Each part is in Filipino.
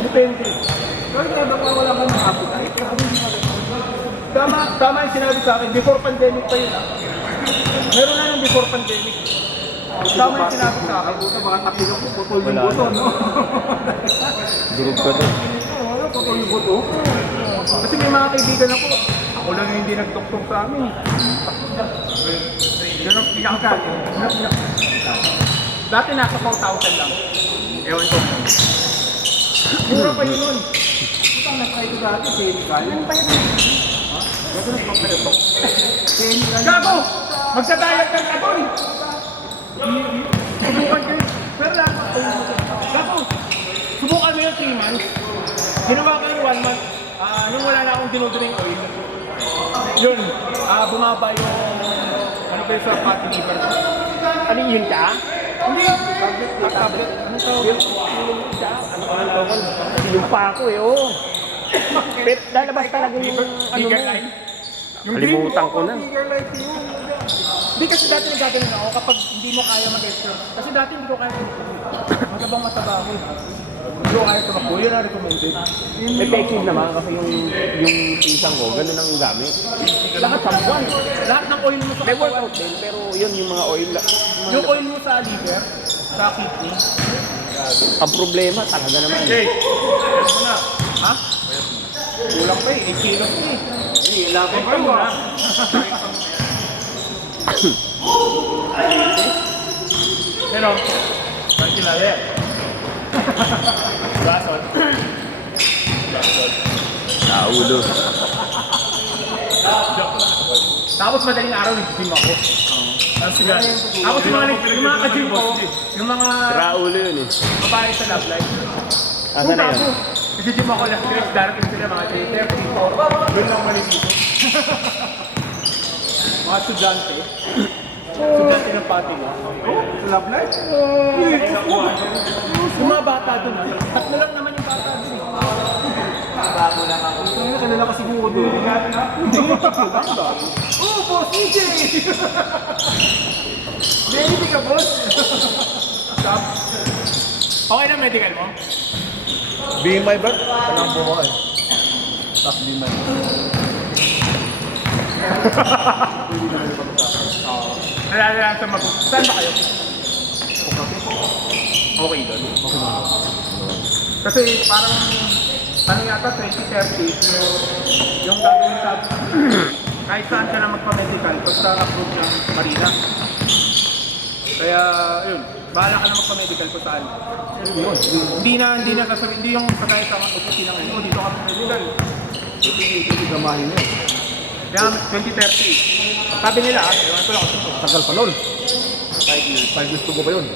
Depende. Pero kaya wala kang appetite. Tama yung sinabi sa akin, before pandemic pa yun. Meron na yung before pandemic. Tama yung sinabi sa akin. Mga takilo ko, putol yung buto, no? Durog ka doon. Oo, putol yung buto. Kasi may mga kaibigan ako lang yung hindi nagdoktor sa amin. Yun ang pinakagal. Dati nasa 4,000 lang. Ewan ko. Mura pa yun nun. Ito ang nag-try ko dati, chemical. Ano pa yun? Ha? Gato nag-compare ito. Chemical. Gago! Magsa-diet ka na doon! Subukan kayo. Pero lang, gago! Subukan mo yung 3 months. Ginawa ko yung 1 month. Nung wala na akong dinudring oil. Yun, bumaba yung ano ba yung sa fatty liver. Ano yun ka? Hindi! Tablet. Anong tawag yun? Anong tawag? Yung pa ako eh, oo. Pero lalabas talaga yung ano mo. Kalimutan ko na. Hindi kasi dati nagagaling ako kapag hindi mo kaya mag-exercise. Kasi dati hindi ko kaya matabang mataba ako. Hindi ko kaya tumakbo. Yun ang recommended. Effective naman kasi yung pisang ko, ganun ang gamit. Lahat sa buwan. Lahat ng oil mo sa May workout din, pero yun yung mga oil. Yung oil mo sa liver, sa kidney. Ang problema talaga naman. Okay. Ano na? Ha? Kulang pa eh. 8 kilos eh. Ilaban ka mo na. Pero, saan sila rin? Gasol. Naulo. Tapos madaling araw nag-gym ako. Tapos yung mga ka-gym ko, yung mga Raulo yun eh. babae sa Love Life. Asa na yun? Nag-gym ako last week, darating sila mga 3:30. Doon lang malilito. Mga estudyante. Estudyante ng pati lang. Sa Love Life? Yung mga bata doon. Tatlo lang naman yung bata doon. Bago lang ako. Kaya kanila kasi siguro doon. Hindi mo tatlo lang ba? Oo, boss! EJ! Hindi ka, boss! Stop. Okay na medical mo? BMI ba? Alam po mo eh. Top BMI. Nalala sa mag... Saan ba kayo? Okay doon. Kasi parang ano yata 2030 yung gagawin sa kahit saan ka na magpa-medical basta approve ng Marina. Kaya yun, bahala ka na magpa-medical kung saan. Hindi na sasabihin, hindi yung kagaya sa mga opisina ngayon, dito ka mag-medical. Hindi gamahin niya. Kaya 2030. Sabi nila, ewan ko lang kung ito. Tagal pa nun. 5 years. 5 years to go pa yun.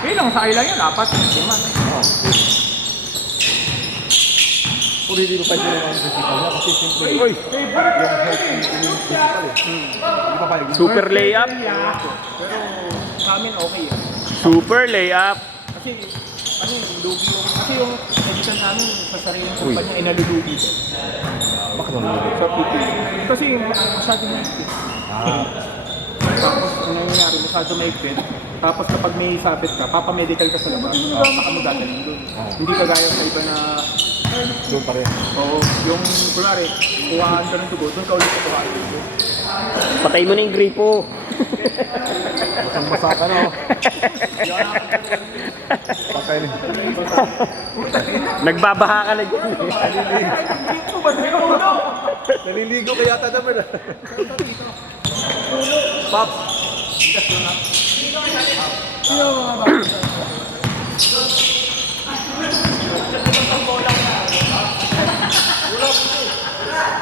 Kaya lang, sa ilan yan, 4, 5. Oo. Kung hindi mo 5 years ang physical niya kasi simple. Uy! Yung health and physical eh. Hindi pa payag. Super layup. Pero sa amin okay yan. Super layup. Kasi ano yung lugi yung, kasi yung medical namin sa sariling kumpanya ay nalulugi. Bakit naman yun? Sa PP. Kasi masyadong maigpit. Tapos ano nangyayari, masyadong maigpit. Tapos kapag may sabit ka, papamedical ka sa labas. Baka mo gagaling doon. Hindi kagaya sa iba na Doon pa rin. oo, yung kunwari, kuhaan ka ng dugo, doon ka ulit sa kuhaan ng dugo. Patay mo na yung gripo. Masang-masa ka na oh. Patay na. Nagbabaha ka na dyan. Naliligo ka yata naman ah. Pops! Sino mga ba?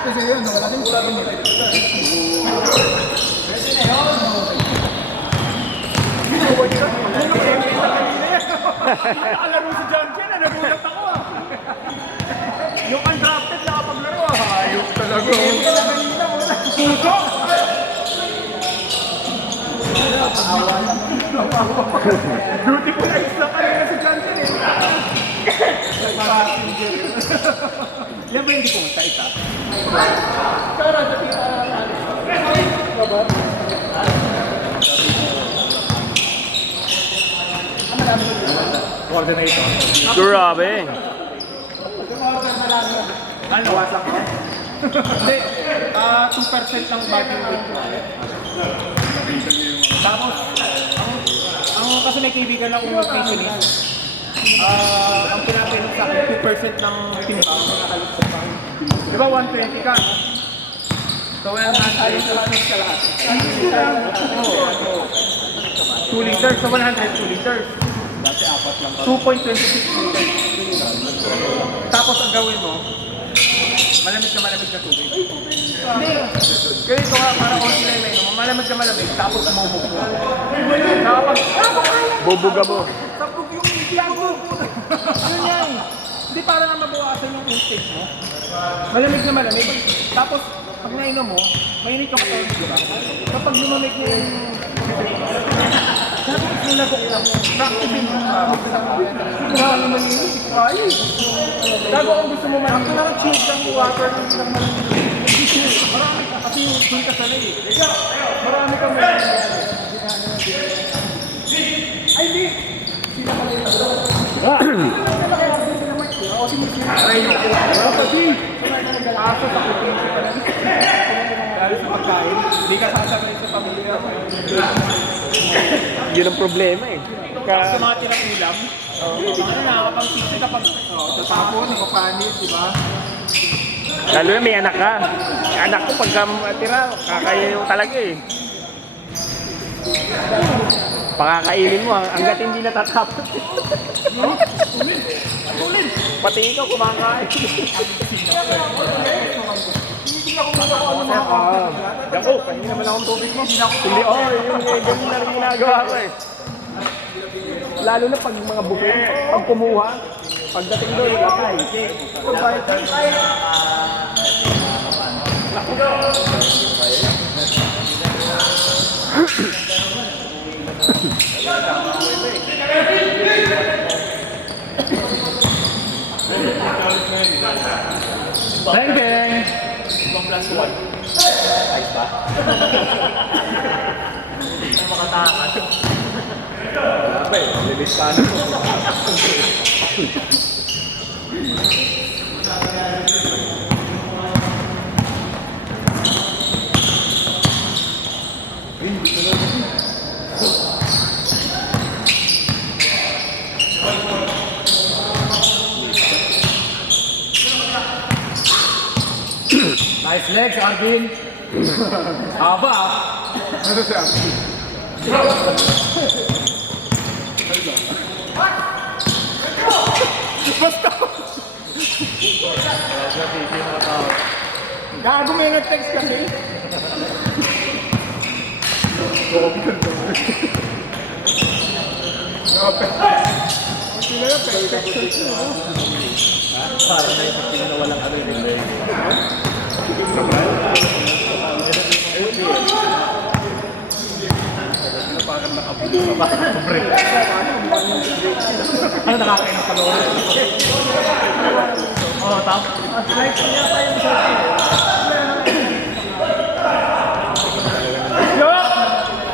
Kasi yun, wala din sabi nila. Nakalaro si John Ken, nagulat ako ah. Yung undrafted nakapaglaro ah. Ayok talaga. Puso! Beautiful eyes na kanina si John Ken eh. Yan ba hindi pumunta isa? Kara, dati marami. coordinator. Grabe. Ano? Wasak mo? Hindi. 2% ng body weight. Tapos, kasi may kaibigan akong nutritionist. Ang pinapainom sa akin, 2% ng timbang na nakaligtas pa. Di ba 120 ka, no? So, 100 ka lahat. 2 liters. So, 100, 2 liters. 2.26 liters. Tapos, ang gawin mo, malamig na tubig. Hindi. Ganito nga, para konti na yung malamig na malamig, tapos umubog mo. Nakapag, Bubuga mo. tapos yung tiyago. Yun yan. Hindi para nga mabawasan yung intake mo. Malamig na malamig. Tapos, pag nainom mo, mainit yung katawan, di ba? Kapag lumamig na yung tapos nilagok lang. Practicing mo nga. Wala naman yung kaya. Gago kung gusto mo man. Ako lang chilled lang water lang malamig. Marami ka kasi yung doon ka sanay eh. Marami ka mo. Ay, di. Try nyo. Wala pa di. Aso sa probinsya ka lang. Dahil sa pagkain, hindi ka sasabay sa pamilya. Yun ang problema eh. Sa mga tirang ulam, nakakapang-sisi ka pag sa tapon, nakapanit, di ba? Lalo na may anak ka. Anak ko pagka tira, kakainin mo talaga eh. Pakakainin mo hanggat hindi natatapos. Pati ikaw kumakain. Ako, pahingi naman akong tubig mo. Hindi, yung ganun na rin ginagawa ko eh. Lalo na pag mga buffet, pag kumuha, pagdating doon, lakay. Bang bang! 1+1. Ayos ba? Makatakas. Grabe, lilistahan mo. Nice legs, Arvin. Haba ah. Ano siya? Basta! Gago may nag-text kasi. Sila yung text. Para na yung na walang ano yun. Parang nakapulo sa baka. Ano nakakain ng kalori? Oo, tapos. Like niya pa yung sabi.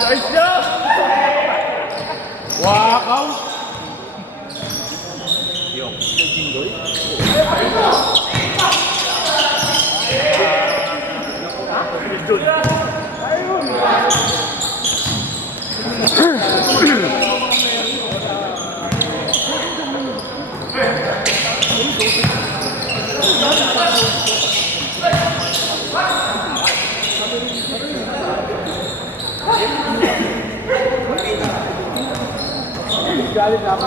Nice job! Wow! Yung Jingoy. Galit na ako.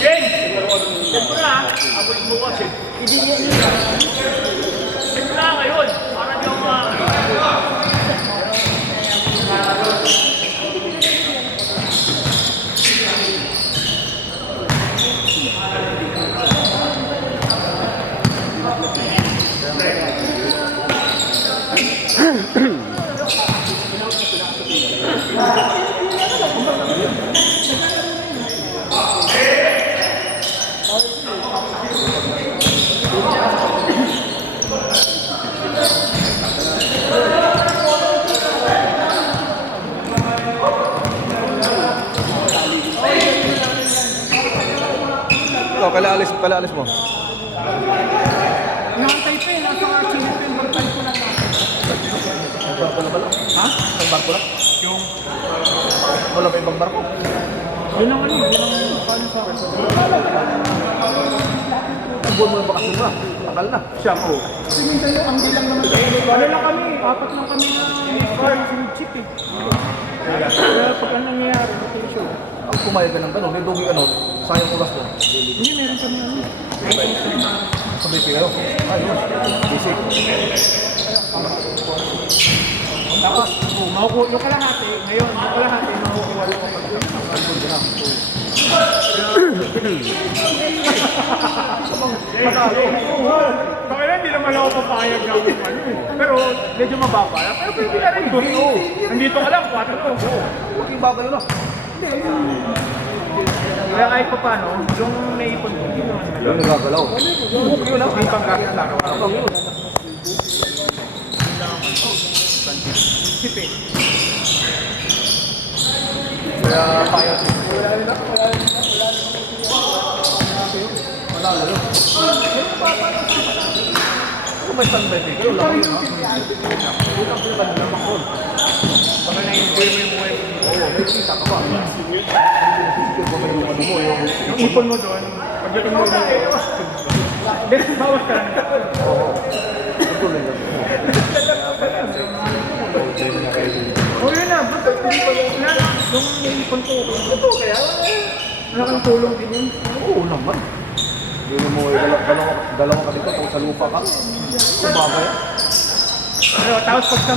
Game! Ito na, abot mo kasi. Ito na ngayon, para di ako Palaalis mo. Nakantay pa eh, nasa Chile pa yung barkal ko lang natin. Ang barko na pala. Ha? Ang barko na? Yung, Wala pa ibang barko. yun ang ano, yun ang paano sa akin. Ang buwan mo ng bakasyon mo. Takal na. Siya po. Kasi minsan yung ang bilang naman tayo. Ano lang kami, apat lang kami na car, yung chip eh. Kaya pag ang nangyayari, vacation. Ang pumayag ka ng gano'n, may dugi ano, sayang oras mo. Hindi, meron kami ano. Sabay kayo. Ayun. Basic. Tapos, makukuha yung kalahati, ngayon, yung kalahati, makukuha yung kapag Kaya hindi naman ako papayag ng ano. Pero medyo mababa. Pero pwede na rin. Nandito ka lang, 4 to. Huwag yung babalo na. Kaya kahit pa paano, yung naipon ko, hindi naman Yung nagagalaw. yun lang, may panggastos na araw-araw. Sipi. Kaya payag. Wala na yun. Ano may standby dito? Wala ko yun ha. Baka na-enjoy mo yung buhay mo. Oo, may kita ka ba? Yung ipon mo doon, pagdating mo doon, bawas ka lang. Ito lang lang. O yun na, ba't hindi pa yung naipon ko? Ito kaya, wala kang tulong din yun. Oo naman. Hindi mo dalawa ka dito kung sa lupa ka. Kung bagay. Pero tapos pag sa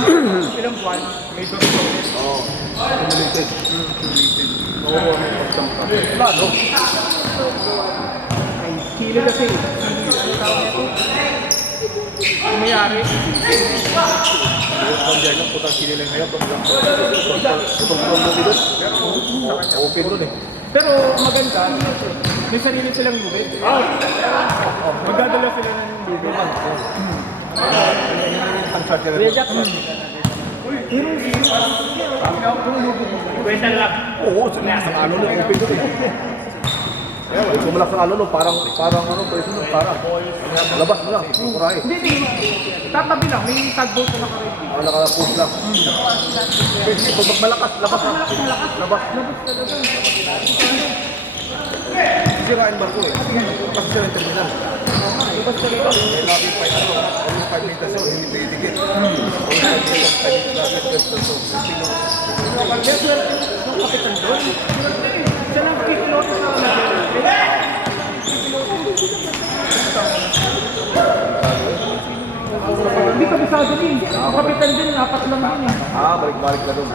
ilang buwan, may doon ko. Oo. Accumulated. Oo, may pagsampa. Lalo. Ay, kilo kasi. Ano tawag nito? Ang mayari. Ang dyan lang, putang sili lang ngayon. Itong mo dito. Okay mo dun eh. Pero maganda, may sarili silang lubid. Magdadala sila ng lubid. Ang charger na Kuya Jack, kwenta lang. Oo, sa ano na, open dun eh. Kaya sumalak sa ano, parang ano, person nun, parang labas mo lang, kuray. Hindi. Tatabi lang, may tagboat na nakaready. Naka-push lang. Kasi pag malakas, labas na. Labas. Sirain barko eh. Kasi sila yung terminal. Labas talaga. May lobby 5 meters yun, hindi tigitigit. 5 meters so. Yes, well, yung kapitan doon. Siya lang kikiloto sa Hindi kabisado din. Ang kapitan din, 4 lang din eh. Balik-balik na doon.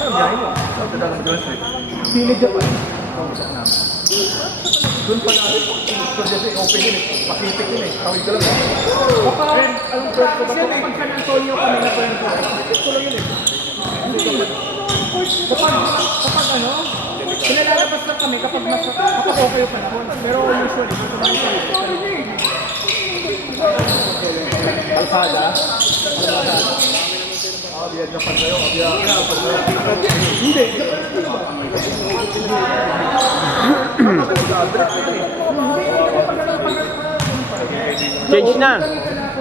Ano biyahe mo? Saan ka dalang Johnson? Pili Japan. Doon pa natin, kasi open yun eh. Pacific yun eh. Tawid ka lang eh. Kapag, alam ko, kapag San Antonio kami na po yung Ito lang yun eh. kapag ano, pinalalabas lang kami kapag okay yung panahon. Pero usually, Kalsada. Abiyad na pa kayo. hindi. Change na.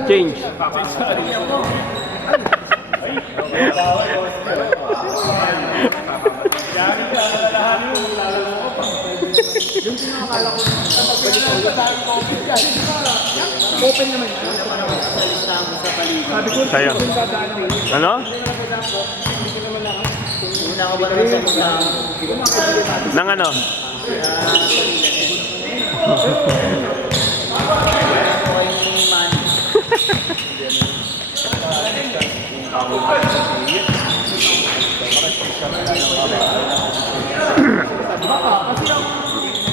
Change. Open naman yun. Sabi ko, Sa'yo. kung dadaan naman. Ano? Nang ano?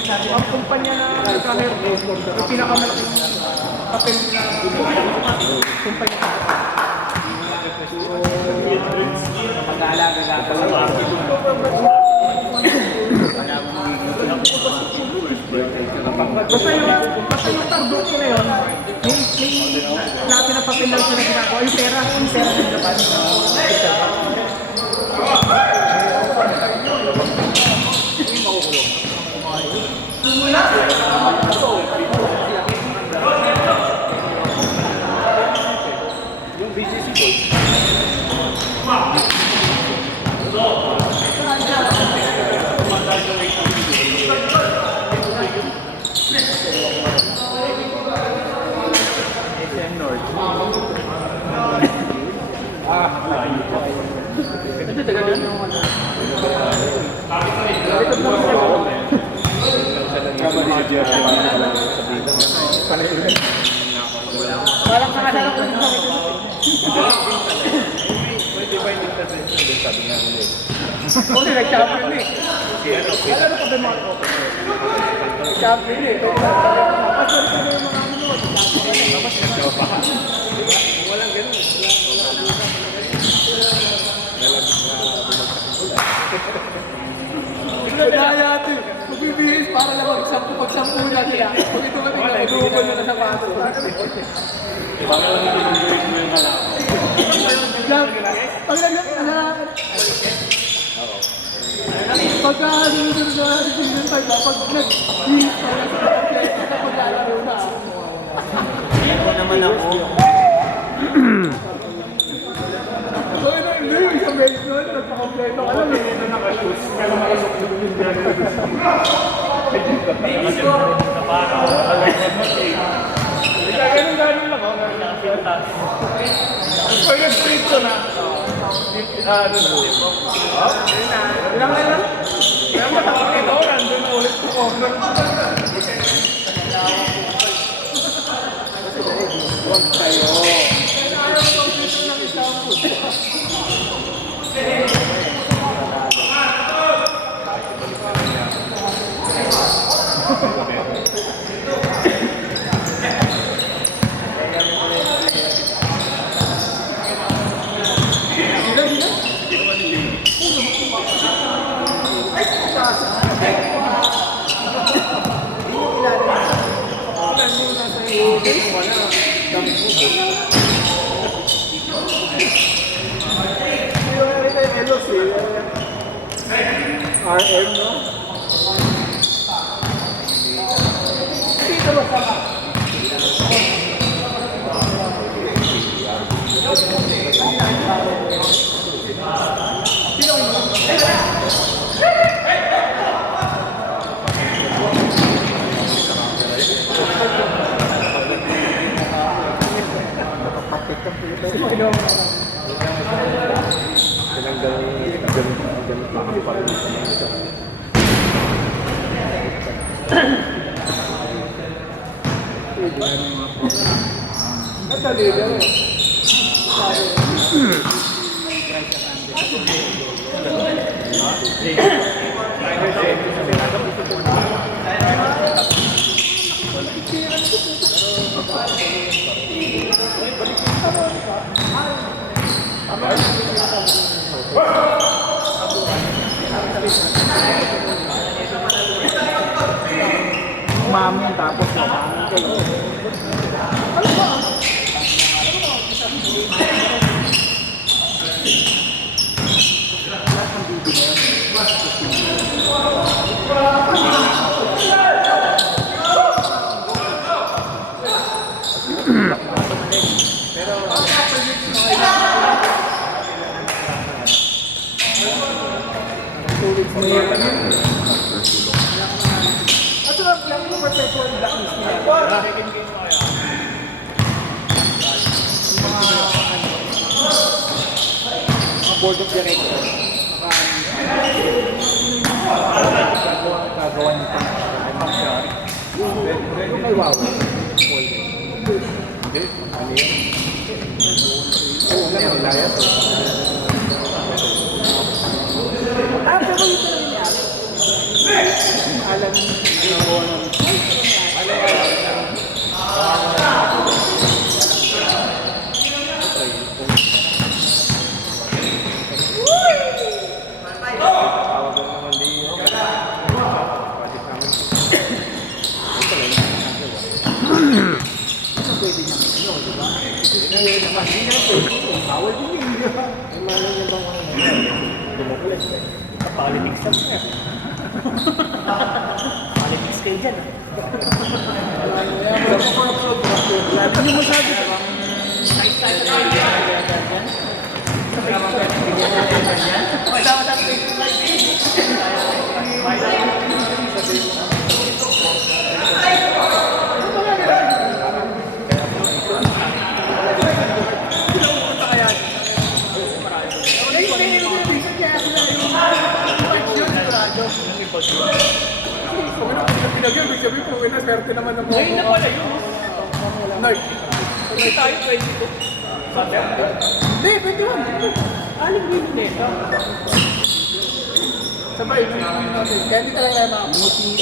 Kasi ang kumpanya na nagkamer, yung pinakamalaking papel na kumpanya. Basta yung tagbo ko na yun, may natin na papel lang siya na ginagawa. Yung pera ng Japan. Parang nakasala ko dito. Kasi nag-champion eh. Wala na pa ba mga champion eh. Walang ganun. Kaya ito, magbibihis para lang pag-sampu na sila. Pag ito ba tingnan, ibuhubol na sa pato. Pag pagka sunod sa season 5, pag nag-bihis pa lang sa kompleto na paglalaro na. Ako naman ako. So yun ang hindi, isang base nun, nagpa-kompleto ka lang. Hindi na nakashoes, kaya makasok yung ganun lang ako. Pag nag-street ko na, ilang na lang? Kaya matakakita ko, nandun na ulit ko. Huwag tayo. RM, no? Dito ba ka? Mami tapos board of directors. Gagawa niyo pa. Yung kay Wow. Hindi. Ano yun? Oo, ganyan. Nilayas. Pero ito na niya. Alam politics lang siya. Politics kayo dyan. Hindi mo sabi ka bang lifestyle na kayo dyan? lagi, ibig sabihin po, swerte naman ng Ngayon na pala yun. Night. Hindi tayo 22. Hindi, 21. Aling win nito. Sabay, kaya hindi talaga kaya makabuti.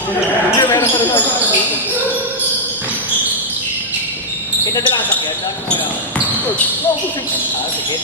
Hindi, meron pa rin ako. Pinadala ang sakyan, dami mo lang. Sige.